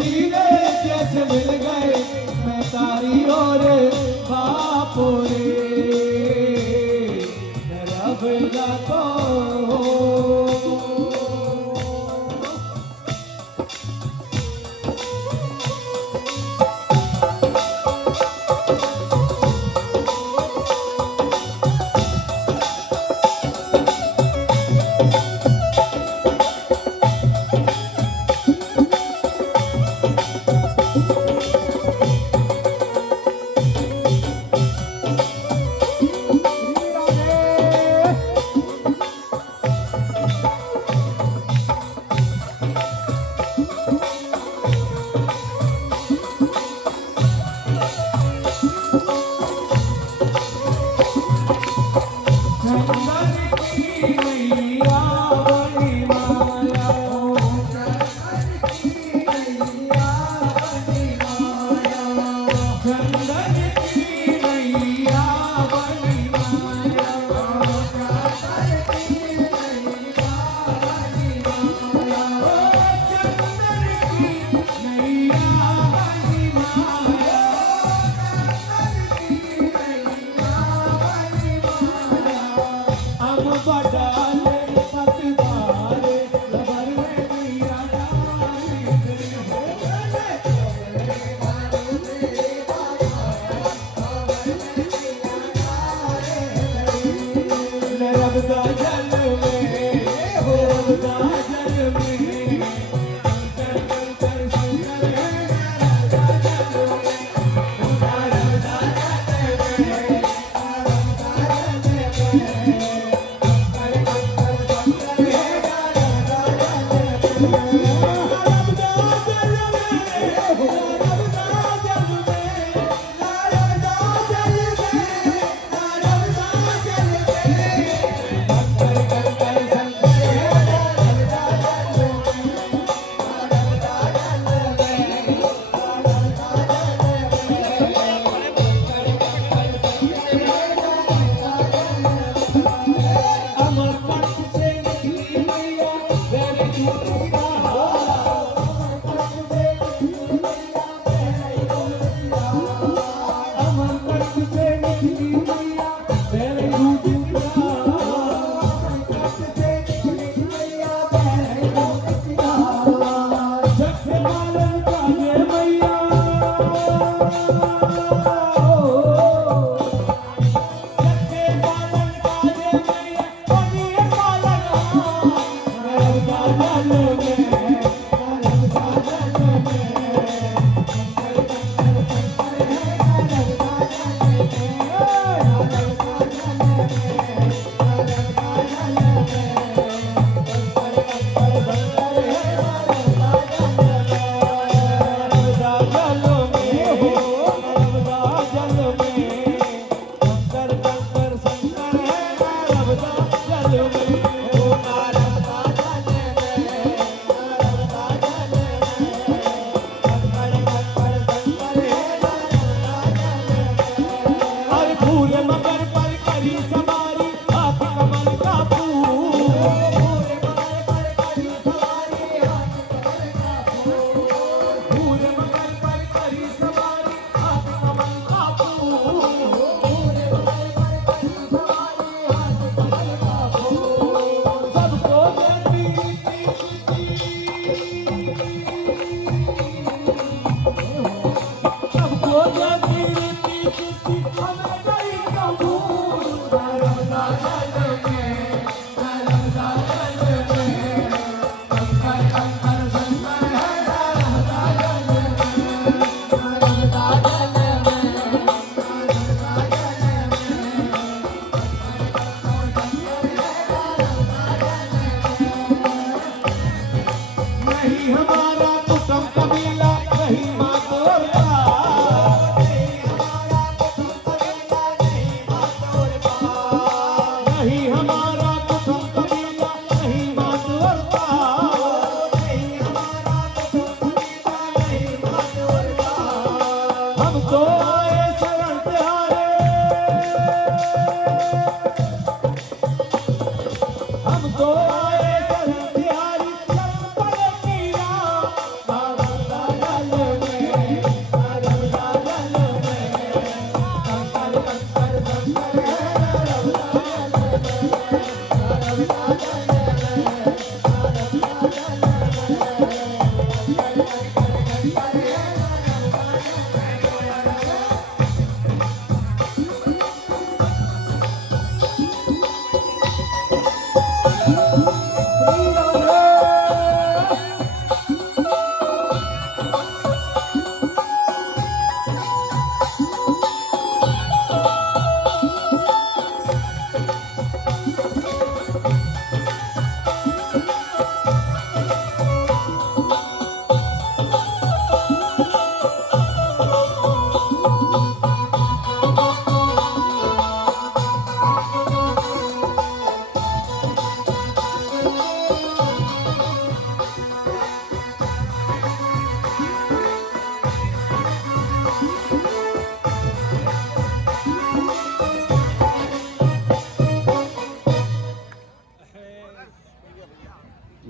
हीरे जैसे मिल गए मैं तारी और बापो रे रबदा को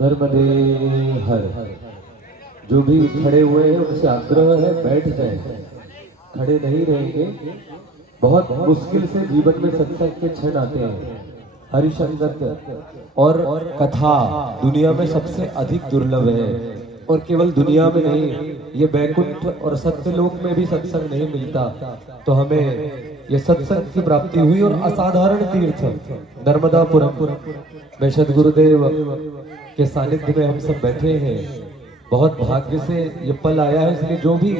नर्मदे हर। जो भी खड़े हुए हैं उनसे आग्रह है बैठ जाए, खड़े नहीं रहेंगे। बहुत मुश्किल से जीवन में सत्संग के क्षण आते हैं। हरिसंगत और कथा दुनिया में सबसे अधिक दुर्लभ है, और केवल दुनिया में नहीं, ये बैकुंठ और सत्यलोक में भी सत्संग नहीं मिलता। तो हमें ये सत्संग की प्राप्ति हुई और असाधारण तीर्थ नर्मदापुरम में सद्गुरुदेव के सानिध्य में हम सब बैठे हैं। बहुत भाग्य से ये पल आया है, इसलिए जो भी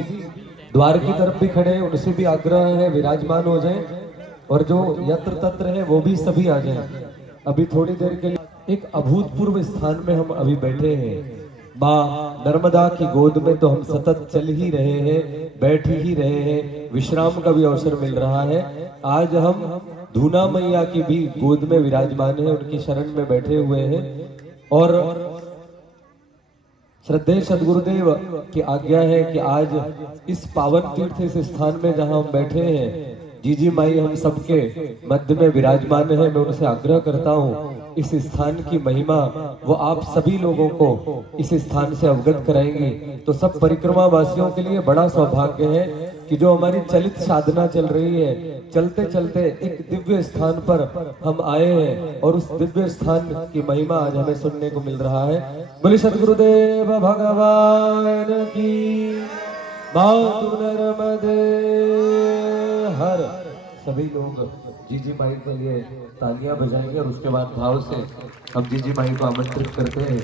द्वार की तरफ भी खड़े हैं उनसे भी आग्रह है विराजमान हो जाएं, और जो यत्र तत्र है वो भी सभी आ जाएं। अभी थोड़ी देर के लिए एक अभूतपूर्व स्थान में हम अभी बैठे हैं। माँ नर्मदा की गोद में तो हम सतत चल ही रहे हैं, बैठ ही रहे हैं, विश्राम का भी अवसर मिल रहा है। आज हम धूना मैया की भी गोद में विराजमान है, उनकी शरण में बैठे हुए हैं। और श्रद्धेय सद्गुरुदेव की आज्ञा है कि आज इस पावन तीर्थ इस स्थान में जहां हम बैठे हैं, जीजी माई हम सबके मध्य में विराजमान है। मैं उनसे आग्रह करता हूँ इस स्थान की महिमा वो आप सभी लोगों को इस स्थान से अवगत कराएंगी। तो सब परिक्रमा वासियों के लिए बड़ा सौभाग्य है कि जो हमारी चलित साधना चल रही है, चलते चलते एक दिव्य स्थान पर हम आए हैं, और उस दिव्य स्थान की महिमा आज हमें सुनने को मिल रहा है। बोले सद्गुरुदेव भगवान की। मातु नर्मदे हर। सभी लोग जीजी माई के लिए तालियां बजाएंगे और उसके बाद भाव से हम जीजी माई को आमंत्रित करते हैं।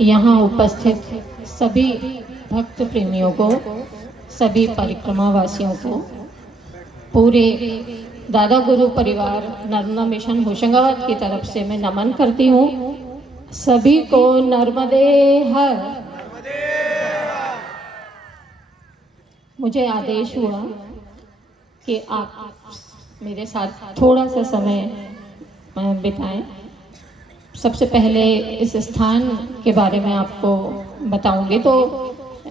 यहाँ उपस्थित सभी भक्त प्रेमियों को, सभी परिक्रमा वासियों को, पूरे दादा गुरु परिवार नर्मदा मिशन होशंगाबाद की तरफ से मैं नमन करती हूँ। सभी को नर्मदे हर। मुझे आदेश हुआ कि आप मेरे साथ थोड़ा सा समय बिताएं। सबसे पहले इस स्थान के बारे में आपको बताऊंगी। तो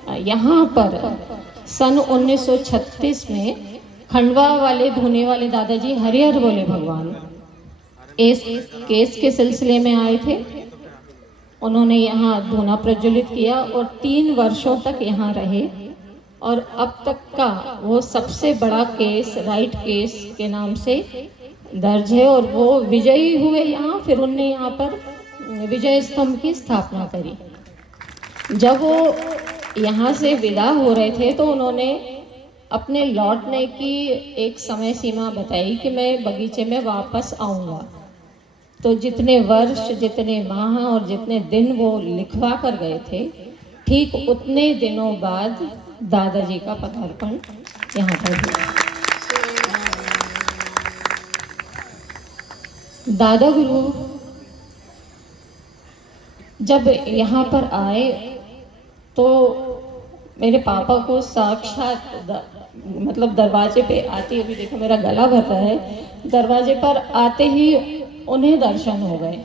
यहाँ पर सन 1936 में खंडवा वाले धुने वाले दादाजी हरिहर बोले भगवान इस केस के सिलसिले में आए थे। उन्होंने यहाँ धुना प्रज्वलित किया और 3 वर्षों तक यहाँ रहे, और अब तक का वो सबसे बड़ा केस राइट केस के नाम से दर्ज है, और वो विजयी हुए यहाँ। फिर उनने यहाँ पर विजय स्तंभ की स्थापना करी। जब वो यहाँ से विदा हो रहे थे तो उन्होंने अपने लौटने की एक समय सीमा बताई कि मैं बगीचे में वापस आऊँगा। तो जितने वर्ष, जितने माह और जितने दिन वो लिखवा कर गए थे, ठीक उतने दिनों बाद दादाजी का पदार्पण यहाँ पर हुआ। दादा गुरु जब यहाँ पर आए तो मेरे पापा को साक्षात मतलब दरवाजे पे आते, अभी देखो मेरा गला भर रहा है, दरवाजे पर आते ही उन्हें दर्शन हो गए।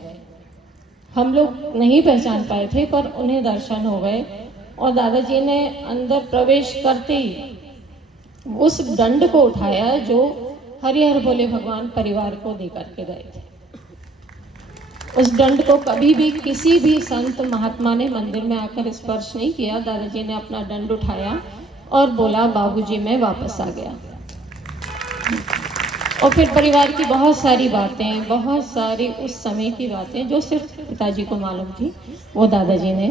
हम लोग नहीं पहचान पाए थे पर उन्हें दर्शन हो गए, और दादाजी ने अंदर प्रवेश करते ही उस दंड को उठाया जो हरिहर बोले भगवान परिवार को दे करके गए थे। उस दंड को कभी भी किसी भी संत महात्मा ने मंदिर में आकर स्पर्श नहीं किया। दादाजी ने अपना दंड उठाया और बोला बाबूजी मैं वापस आ गया। और फिर परिवार की बहुत सारी बातें, बहुत सारी उस समय की बातें जो सिर्फ पिताजी को मालूम थी, वो दादाजी ने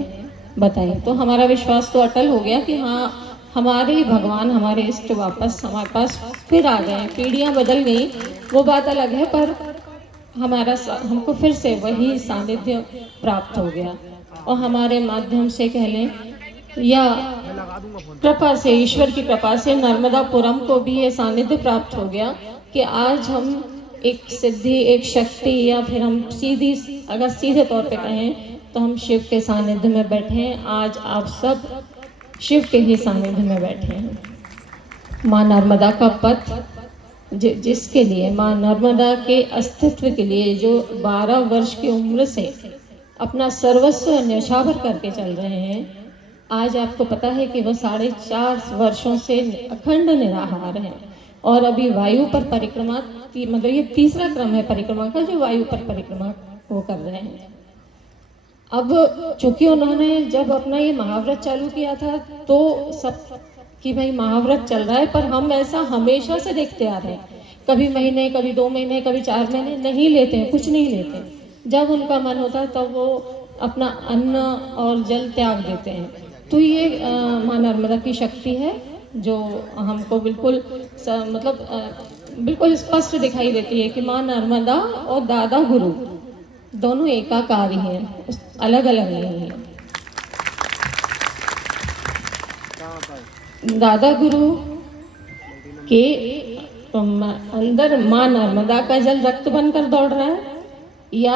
बताई। तो हमारा विश्वास तो अटल हो गया कि हाँ, हमारे ही भगवान, हमारे इष्ट वापस हमारे पास फिर आ गए। पीढ़ियाँ बदल गई वो बात अलग है, पर हमको फिर से वही सानिध्य प्राप्त हो गया। और हमारे माध्यम से कह लें या कृपा से, ईश्वर की कृपा से नर्मदापुरम को भी ये सानिध्य प्राप्त हो गया कि आज हम एक सिद्धि, एक शक्ति, या फिर हम अगर सीधे तौर पे कहें तो हम शिव के सानिध्य में बैठे हैं। आज आप सब शिव के ही सानिध्य में बैठे हैं। माँ नर्मदा का पथ जिसके लिए, माँ नर्मदा के अस्तित्व के लिए जो 12 वर्ष की उम्र से अपना सर्वस्व न्यौछावर करके चल रहे हैं, आज आपको पता है कि वो 4.5 वर्षों से अखंड निराहार हैं और अभी वायु पर परिक्रमा मतलब ये तीसरा क्रम है परिक्रमा का जो वायु पर परिक्रमा वो कर रहे हैं। अब चूंकि उन्होंने जब अपना ये महाव्रत चालू किया था तो सब कि भाई महाव्रत चल रहा है, पर हम ऐसा हमेशा से देखते आ रहे हैं, कभी महीने, कभी 2 महीने, कभी 4 महीने नहीं लेते हैं, कुछ नहीं लेते। जब उनका मन होता है तब वो अपना अन्न और जल त्याग देते हैं। तो ये माँ नर्मदा की शक्ति है जो हमको बिल्कुल बिल्कुल स्पष्ट दिखाई देती है कि माँ नर्मदा और दादा गुरु दोनों एकाकार ही हैं, अलग अलग नहीं है। दादा गुरु के अंदर माँ नर्मदा का जल रक्त बनकर दौड़ रहा है या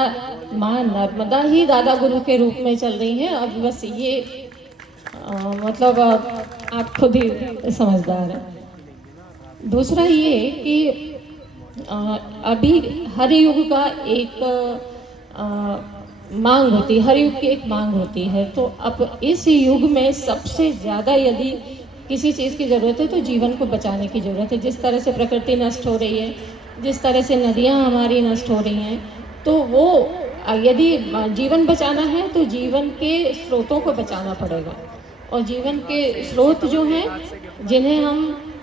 माँ नर्मदा ही दादा गुरु के रूप में चल रही हैं। अब बस ये आप खुद ही समझदार हैं। दूसरा ये कि अभी हर युग का एक मांग होती है, हर युग की एक मांग होती है। तो अब इस युग में सबसे ज़्यादा यदि किसी चीज़ की ज़रूरत है तो जीवन को बचाने की ज़रूरत है। जिस तरह से प्रकृति नष्ट हो रही है, जिस तरह से नदियाँ हमारी नष्ट हो रही हैं, तो वो यदि जीवन बचाना है तो जीवन के स्रोतों को बचाना पड़ेगा। और जीवन के स्रोत जो हैं जिन्हें हम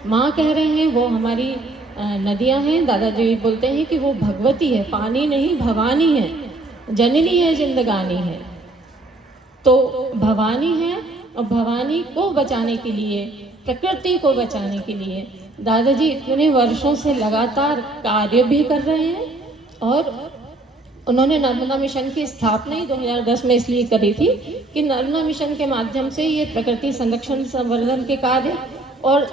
माँ कह रहे हैं वो हमारी नदियाँ हैं। दादाजी बोलते हैं कि वो भगवती है, पानी नहीं भवानी है, जननी है, जिंदगानी है। तो भवानी है और भवानी को बचाने के लिए, प्रकृति को बचाने के लिए दादाजी इतने वर्षों से लगातार कार्य भी कर रहे हैं। और उन्होंने नर्मदा मिशन की स्थापना ही 2010 में इसलिए करी थी कि नर्मदा मिशन के माध्यम से ये प्रकृति संरक्षण संवर्धन के कार्य और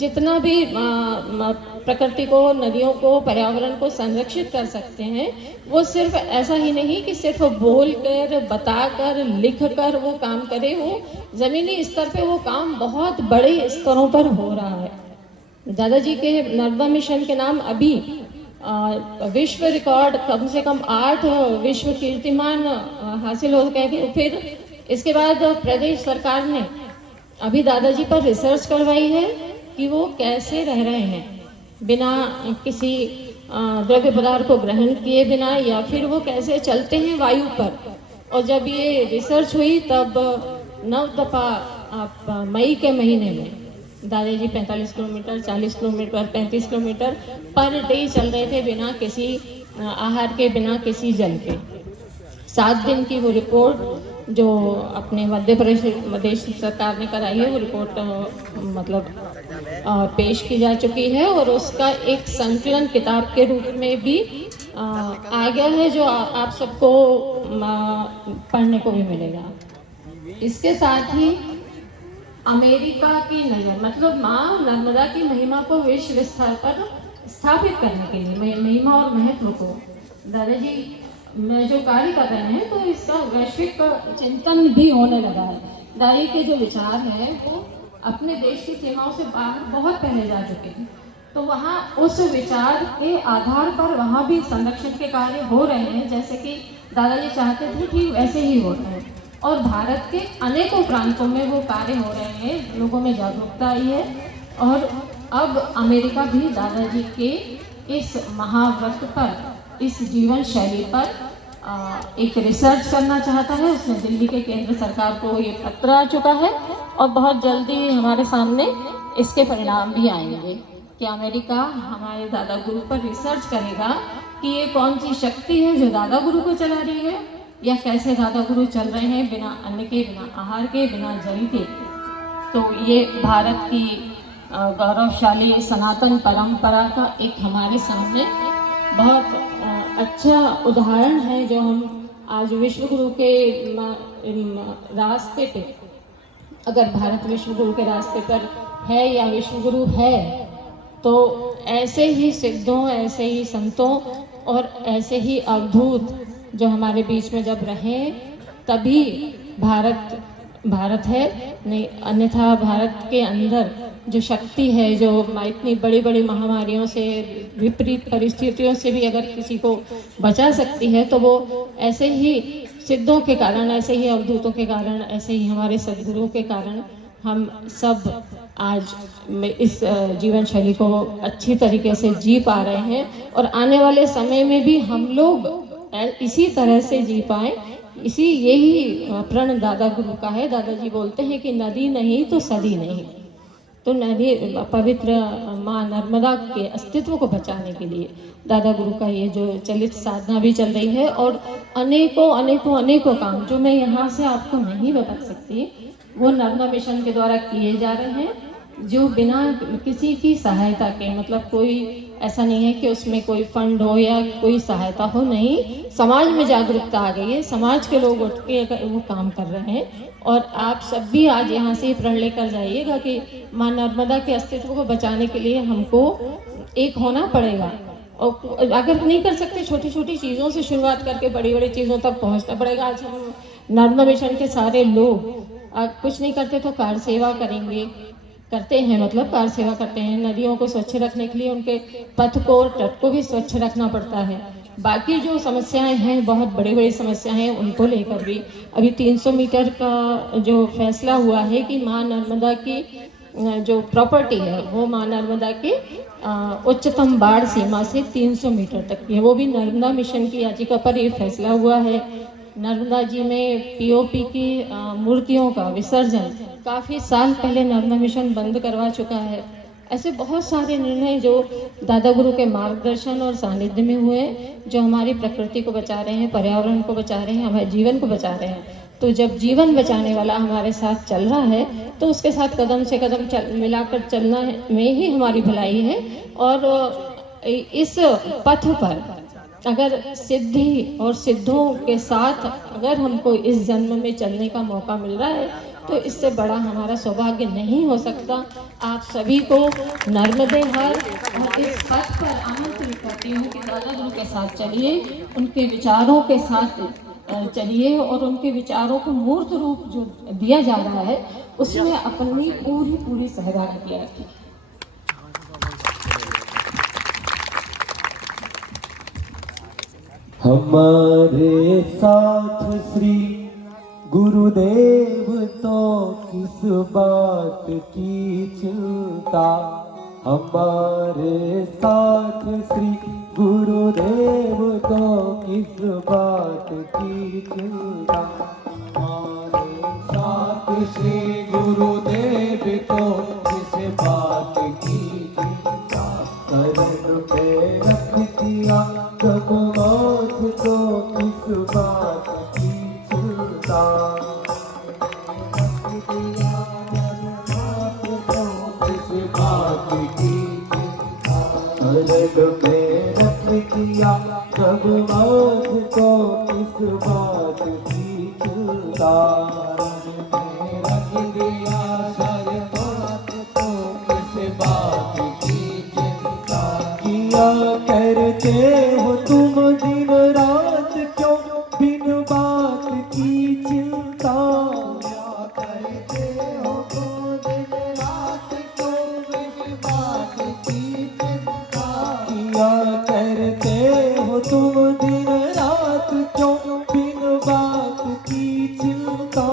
जितना भी प्रकृति को, नदियों को, पर्यावरण को संरक्षित कर सकते हैं, वो सिर्फ ऐसा ही नहीं कि सिर्फ बोलकर, बताकर, लिखकर वो काम करे। वो ज़मीनी स्तर पे वो काम बहुत बड़े स्तरों पर हो रहा है। दादाजी के नर्मदा मिशन के नाम अभी विश्व रिकॉर्ड कम से कम 8 विश्व कीर्तिमान हासिल हो गए। फिर इसके बाद प्रदेश सरकार ने अभी दादाजी पर रिसर्च करवाई है कि वो कैसे रह रहे हैं बिना किसी द्रव्य पदार्थ को ग्रहण किए बिना, या फिर वो कैसे चलते हैं वायु पर। और जब ये रिसर्च हुई तब 9 दफ़ा मई के महीने में दादाजी 45 kilometre, 40 kilometre, 35 kilometre per day चल रहे थे बिना किसी आहार के, बिना किसी जल के। 7 दिन की वो रिपोर्ट जो अपने मध्य प्रदेश सरकार ने कराई है, वो रिपोर्ट पेश की जा चुकी है और उसका एक संकलन किताब के रूप में भी आ गया है, जो आप सबको पढ़ने को भी मिलेगा। इसके साथ ही अमेरिका की नज़र माँ नर्मदा की महिमा को विश्व स्तर पर स्थापित करने के लिए, महिमा और महत्व को दादाजी में जो कार्य कर रहे हैं, तो इसका वैश्विक चिंतन भी होने लगा है। दादाजी के जो विचार हैं वो अपने देश की सीमाओं से बाहर बहुत पहले जा चुके हैं। तो वहाँ उस विचार के आधार पर वहाँ भी संरक्षण के कार्य हो रहे हैं, जैसे कि दादाजी चाहते थे कि वैसे ही हो रहे हैं। और भारत के अनेकों प्रांतों में वो कार्य हो रहे हैं, लोगों में जागरूकता आई है। और अब अमेरिका भी दादाजी के इस महाव्रत पर, इस जीवन शैली पर एक रिसर्च करना चाहता है। उसमें दिल्ली के केंद्र सरकार को ये पत्र आ चुका है और बहुत जल्दी हमारे सामने इसके परिणाम भी आएंगे कि अमेरिका हमारे दादा गुरु पर रिसर्च करेगा कि ये कौन सी शक्ति है जो दादा गुरु को चला रही है, या कैसे दादा गुरु चल रहे हैं बिना अन्न के, बिना आहार के, बिना जल के। तो ये भारत की गौरवशाली सनातन परंपरा का एक हमारे सामने बहुत अच्छा उदाहरण है, जो हम आज विश्व गुरु के रास्ते पे, अगर भारत विश्व गुरु के रास्ते पर है या विश्व गुरु है, तो ऐसे ही सिद्धों, ऐसे ही संतों और ऐसे ही अवधूत जो हमारे बीच में जब रहे, तभी भारत है। नहीं, अन्यथा भारत के अंदर जो शक्ति है, जो इतनी बड़ी बड़ी महामारियों से, विपरीत परिस्थितियों से भी अगर किसी को बचा सकती है, तो वो ऐसे ही सिद्धों के कारण, ऐसे ही अवधूतों के कारण, ऐसे ही हमारे सद्गुरुओं के कारण हम सब आज इस जीवन शैली को अच्छी तरीके से जी पा रहे हैं और आने वाले समय में भी हम लोग इसी तरह से जी पाए। यही प्रण दादा गुरु का है। दादाजी बोलते हैं कि नदी नहीं तो सदी नहीं। तो नदी, पवित्र माँ नर्मदा के अस्तित्व को बचाने के लिए दादा गुरु का ये जो चलित साधना भी चल रही है और अनेकों अनेकों अनेकों काम जो मैं यहाँ से आपको नहीं बता सकती, वो नर्मदा मिशन के द्वारा किए जा रहे हैं, जो बिना किसी की सहायता के, मतलब कोई ऐसा नहीं है कि उसमें कोई फंड हो या कोई सहायता हो, नहीं, समाज में जागरूकता आ गई है, समाज के लोग उठ के वो काम कर रहे हैं। और आप सब भी आज यहाँ से प्रण लेकर जाइएगा कि माँ नर्मदा के अस्तित्व को बचाने के लिए हमको एक होना पड़ेगा। और अगर नहीं कर सकते, छोटी छोटी चीज़ों से शुरुआत करके बड़ी बड़ी चीज़ों तक पहुँचना पड़ेगा। आज हम नर्मदा मिशन के सारे लोग कुछ नहीं करते तो कार सेवा करेंगे, करते हैं, मतलब कार सेवा करते हैं। नदियों को स्वच्छ रखने के लिए उनके पथ को, तट को भी स्वच्छ रखना पड़ता है। बाकी जो समस्याएं हैं, बहुत बड़ी बड़ी समस्याएं हैं, उनको लेकर भी अभी 300 मीटर का जो फैसला हुआ है कि माँ नर्मदा की जो प्रॉपर्टी है वो माँ नर्मदा के उच्चतम बाढ़ सीमा से 300 मीटर तक की है। वो भी नर्मदा मिशन की याचिका पर ये फैसला हुआ है। नर्मदा जी में पीओपी की मूर्तियों का विसर्जन काफ़ी साल पहले नर्मदा मिशन बंद करवा चुका है। ऐसे बहुत सारे निर्णय जो दादा गुरु के मार्गदर्शन और सानिध्य में हुए, जो हमारी प्रकृति को बचा रहे हैं, पर्यावरण को बचा रहे हैं, हमारे जीवन को बचा रहे हैं। तो जब जीवन बचाने वाला हमारे साथ चल रहा है तो उसके साथ कदम से कदम मिलाकर चलना में ही हमारी भलाई है। और इस पथ पर अगर सिद्धि और सिद्धों के साथ अगर हमको इस जन्म में चलने का मौका मिल रहा है तो इससे बड़ा हमारा सौभाग्य नहीं हो सकता। आप सभी को नर्मदे हर और इस पथ पर आमंत्रित करती हूँ कि दादा गुरु के साथ चलिए, उनके विचारों के साथ चलिए और उनके विचारों को मूर्त रूप जो दिया जा रहा है उसमें अपनी पूरी सहभागिता रखें। हमारे साथ श्री गुरुदेव तो किस बात की चिंता, हमारे साथ श्री गुरुदेव तो किस बात की चिंता, हमारे साथ श्री गुरुदेव तो किस बात की चिंता, शरण पे रख दिया सब माथ तो किस बात की चिंता, रख दिया सब माथ तो किस बात की चिंता, शरण पे रख दिया सब माथ तो किस बात की चिंता, रख दिया सब माथ तो किस बात की चिंता, किया करते हो तुम दिन रात क्यों बिन बात की चिंता, किया करते हो तुम दिन रात क्यों बिन बात की चिंता, किया करते हो तुम दिन रात क्यों बिन बात की चिंता,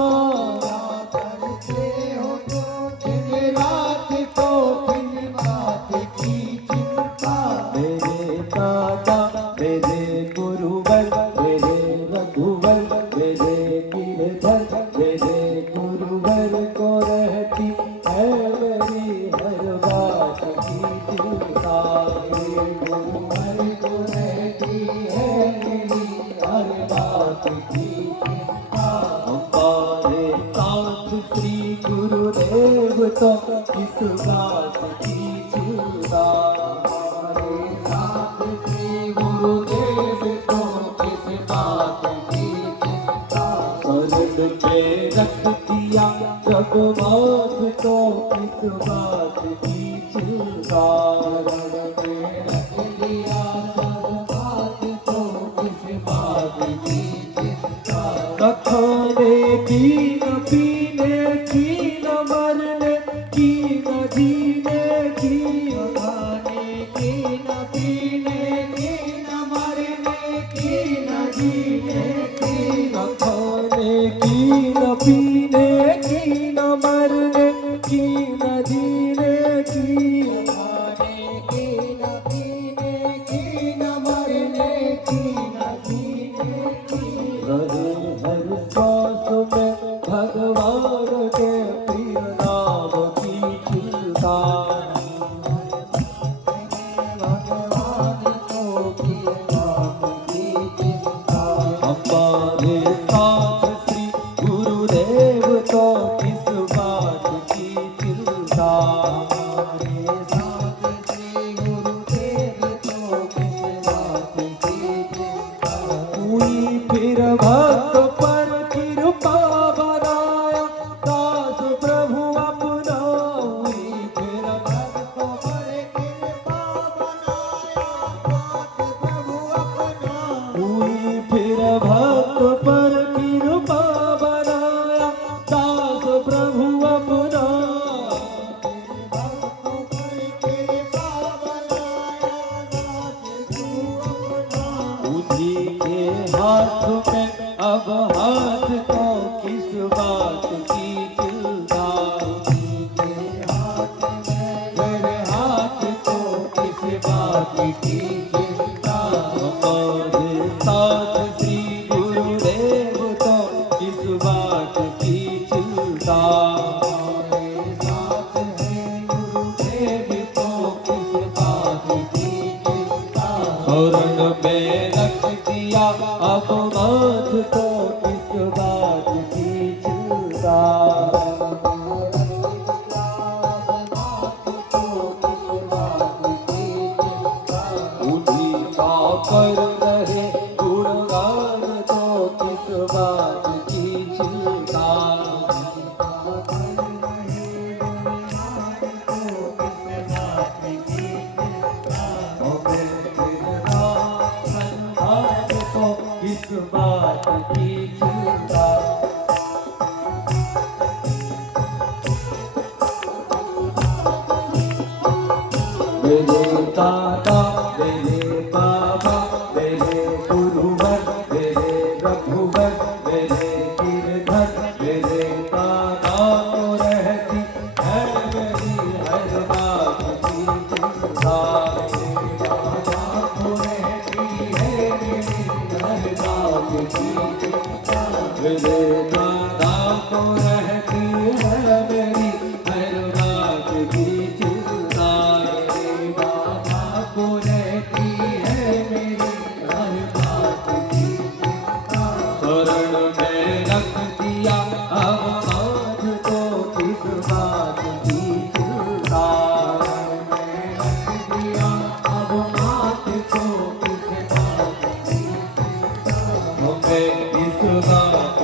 किया करते हो तुम दिन रात क्यों बिन बात की चिंता, मेरे दादा मेरे गुरुवर मेरे रघुवर मेरे गिरधर मेरे गुरुवर को रहती है मेरी हर बात की चिंता, मेरे गुरुवर को रहती है मेरी हर बात की चिंता, हमारे साथ श्री गुरुदेव तो किस बात की चिंता, हमारे साथ श्री गुरुदेव तो किस बात की चिंता, शरण पे रख दिया सब माथ तो किस बात की चिंता, शरण पे रख दिया सब माथ तो किस बात की चिंता, न खाने की न पीने की न मरने की न जीने की, न खाने की न पीने की न मरने की न जीने की, न भक्त पर कृपा बनाया, दास प्रभु अपना हुई फिर भक्त पर कृपा बनाया, दास प्रभु अपना हुई फिर भक्त पर कृपा बनाया, दास प्रभु अपना उसी के हाथ में अब हाथ को किस बात की चिंता, उसी के हाथ में मेरे हाथ को किस बात की चिंता, हमारे साथ श्री गुरुदेव तो किस बात की चिंता, हमारे साथ है गुरुदेव तो किस बात की चिंता, शरण में रख दिया अब माथ को किस बात की चिंता, उन्हीं का कर रहे गुणगान तो किस बात की चिंता, किस बात की चिंता, मेरे दादा मेरे बाबा मेरे गुरुवर मेरे रघुवर मेरे गिरधर मेरे दादा तो रहती है मेरी हर बात की चिंता, मेरे दादा तो रहती है मेरी हर बात की चिंता, मेरे दादा तो रहती है मेरी हर बात की चिंता, मेरे दादा को रहती है मेरी हर बात की चिंता, शरण में रख दिया अब माथ को किस बात की चिंता, शरण में रख दिया अब माथ को किस बात की चिंता, हमें इस बात